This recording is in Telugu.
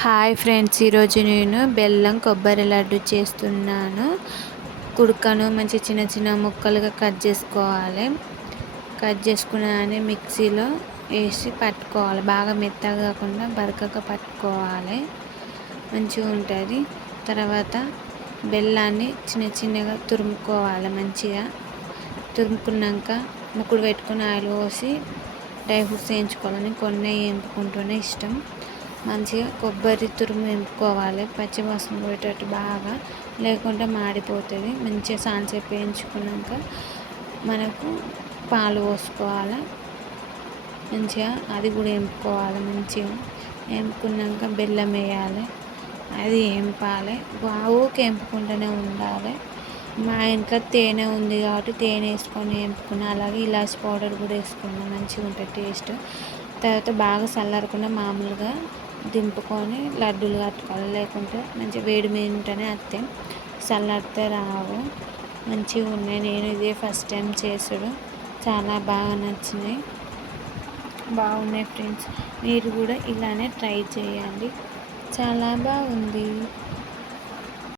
హాయ్ ఫ్రెండ్స్ ఈరోజు నేను బెల్లం కొబ్బరి లడ్డు చేస్తున్నాను. కుడుకను మంచి చిన్న చిన్న ముక్కలుగా కట్ చేసుకోవాలి. కట్ చేసుకున్నానే మిక్సీలో వేసి పట్టుకోవాలి. బాగా మెత్తగా కాకుండా బరకగా పట్టుకోవాలి. మంచిగా ఉంటుంది. తర్వాత బెల్లాన్ని చిన్న చిన్నగా తురుముకోవాలి మంచిగా. తురుముకున్నాక ముక్కుడు పెట్టుకుని ఆయిల్ పోసి డ్రై ఫ్రూట్స్ వేయించుకోవాలని కొన్ని వేయించుకుంటూనే ఇష్టం. మంచిగా కొబ్బరి తురుము వేపుకోవాలి పచ్చివాసన పోయేటట్టు బాగా. లేకుంటే మాడిపోతుంది. మంచిగా సాన్సేపు వేయించుకున్నాక మనకు పాలు పోసుకోవాలి. మంచిగా అది కూడా వేపుకోవాలి మంచిగా. వేపుకున్నాక బెల్లం వేయాలి. అది వేపాలి బావుకి వేపుకుంటూనే ఉండాలి. మా ఇంట్లో తేనె ఉంది కాబట్టి తేనె వేసుకొని వేపుకున్న అలాగే ఇలాచి పౌడర్ కూడా వేసుకున్నాను మంచిగా ఉంటుంది టేస్ట్. తర్వాత బాగా చల్లారకుండా మామూలుగా దింపుకొని లడ్డూలు కట్టుకోవాలి. లేకుంటే మంచి వేడి మీద ఉంటేనే వస్తాయి చల్లారితే రావు. మంచిగా ఉన్నాయి. నేను ఇదే ఫస్ట్ టైం చేసుడు. చాలా బాగా నచ్చినాయి. బాగున్నాయి ఫ్రెండ్స్ మీరు కూడా ఇలానే ట్రై చేయండి. చాలా బాగుంది.